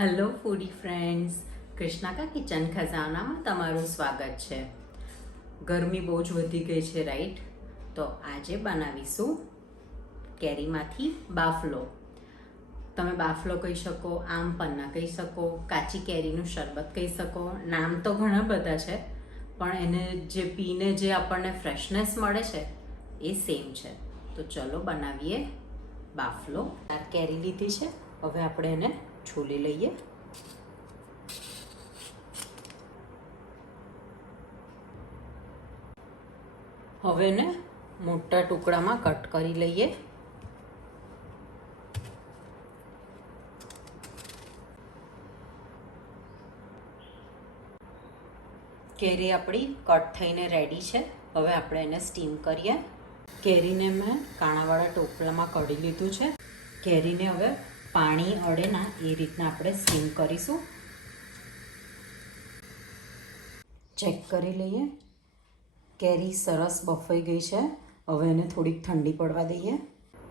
Hello ફૂડી friends, કૃષ્ણાકા kitchen ખજાનામાં તમારું સ્વાગત છે. ગરમી બહુ જ વધી ગઈ છે, રાઈટ? તો આજે બનાવીશું કેરીમાંથી બાફલો. તમે બાફલો કહી શકો, આમ પન્ના કહી શકો, કાચી કેરીનું શરબત કહી શકો. નામ તો ઘણા બધા છે, પણ એને જે પીને જે આપણને ફ્રેશનેસ મળે છે એ સેમ છે. તો ચલો બનાવીએ બાફલો. આ કેરી લીધી છે, હવે આપણે એને છોલી લઈએ. હવે એને મોટા ટુકડામાં કટ કરી લઈએ. કેરી આપણી કટ થઈને રેડી છે. હવે આપણે એને સ્ટીમ કરીએ. કેરીને મેં કાણાવાળા ટોપલામાં કાઢી લીધું છે. કેરીને હવે પાણી અડે ના એ રીતના આપણે સ્ટીમ કરીશું. ચેક કરી લઈએ. કેરી સરસ બફાઈ ગઈ છે. હવે એને થોડીક ઠંડી પડવા દઈએ.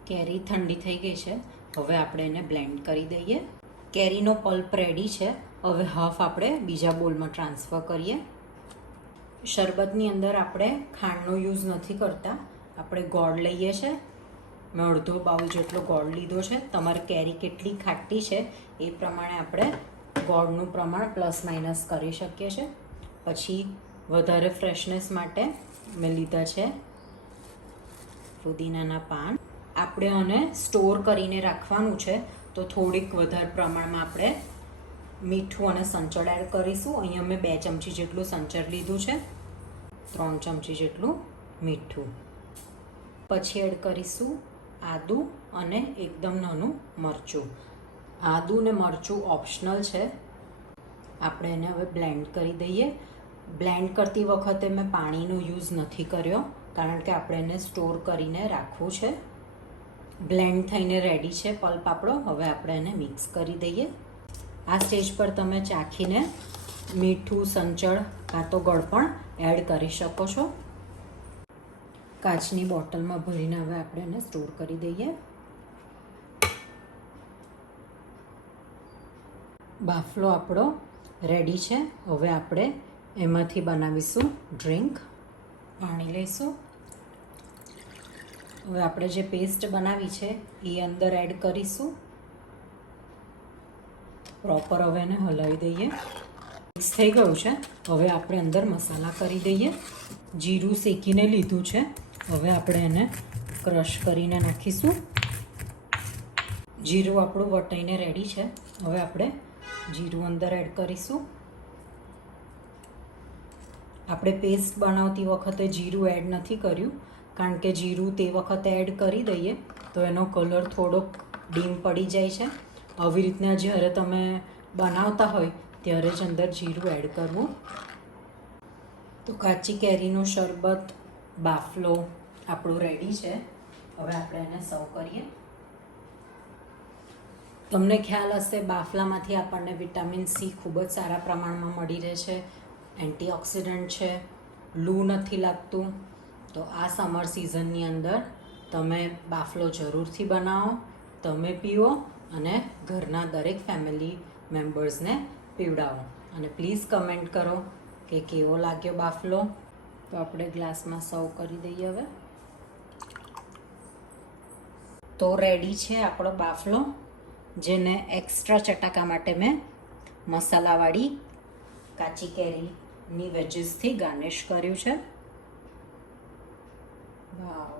કેરી ઠંડી થઈ ગઈ છે. હવે આપણે એને બ્લેન્ડ કરી દઈએ. કેરીનો પલ્પ રેડી છે. હવે હાફ આપણે બીજા બોલમાં ટ્રાન્સફર કરીએ. શરબતની અંદર આપણે ખાંડનો યુઝ નથી કરતા, આપણે ગોળ લઈએ છીએ. મેં અડધો બાઉલ જેટલો ગોળ લીધો છે. તમારે કેરી કેટલી ખાટી છે એ પ્રમાણે આપણે ગોળનું પ્રમાણ પ્લસ માઇનસ કરી શકીએ છીએ. પછી વધારે ફ્રેશનેસ માટે મેં લીધા છે ફુદીનાના પાન. આપણે આને સ્ટોર કરીને રાખવાનું છે, તો થોડીક વધારે પ્રમાણમાં આપણે મીઠું અને સંચળ એડ કરીશું. અહીંયા મેં 2 ચમચી જેટલું સંચળ લીધું છે, 3 ચમચી જેટલું મીઠું. પછી એડ કરીશું આદું અને એકદમ નાનું મરચું. આદું ને મરચું ઓપ્શનલ છે. આપણે એને હવે બ્લેન્ડ કરી દઈએ. બ્લેન્ડ કરતી વખતે મેં પાણીનો યુઝ નથી કર્યો, કારણ કે આપણે એને સ્ટોર કરીને રાખવું છે. બ્લેન્ડ થઈને રેડી છે પલ્પ આપણો. હવે આપણે એને મિક્સ કરી દઈએ. આ સ્ટેજ પર તમે ચાખીને મીઠું, સંચળ કાં તો ગળપણ એડ કરી શકો છો. કાચની બોટલમાં ભરીને હવે આપણે એને સ્ટોર કરી દઈએ. બાફલો આપણો રેડી છે. હવે આપણે એમાંથી બનાવીશું ડ્રિંક. પાણી લઈશું. હવે આપણે જે પેસ્ટ બનાવી છે એ અંદર એડ કરીશું. પ્રોપર હવે એને હલાવી દઈએ. મિક્સ થઈ ગયું છે. હવે આપણે અંદર મસાલા કરી દઈએ. જીરું શેકીને લીધું છે. હવે આપણે એને ક્રશ કરીને નાખીશું. જીરું આપણું વટાઈને રેડી છે. હવે આપણે જીરું અંદર એડ કરીશું. આપણે પેસ્ટ બનાવતી વખતે જીરું એડ નથી કર્યું, કારણ કે જીરું તે વખતે એડ કરી દઈએ તો એનો કલર થોડોક ડીમ પડી જાય છે. આવી રીતના જ્યારે તમે બનાવતા હોય ત્યારે જ અંદર જીરું એડ કરવું. તો કાચી કેરીનો શરબત બાફલો આપણું રેડી છે. હવે આપણે એને સર્વ કરીએ. તમને ખ્યાલ હશે, બાફલામાંથી આપણને વિટામિન સી ખૂબ જ સારા પ્રમાણમાં મળી રહે છે. એન્ટીઓક્સિડન્ટ છે, લૂ નથી લાગતું. તો આ સમર સિઝનની અંદર તમે બાફલો જરૂરથી બનાવો, તમે પીવો અને ઘરના દરેક ફેમિલી મેમ્બર્સને પીવડાવો. અને પ્લીઝ કમેન્ટ કરો કે કેવો લાગ્યો બાફલો. તો આપણે ગ્લાસમાં સર્વ કરી દઈએ. હવે તો રેડી છે આપણો બાફલો, જેને એક્સ્ટ્રા ચટાકા માટે મેં મસાલાવાળી કાચી કેરીની વેજીસથી ગાર્નિશ કર્યું છે. વાવ!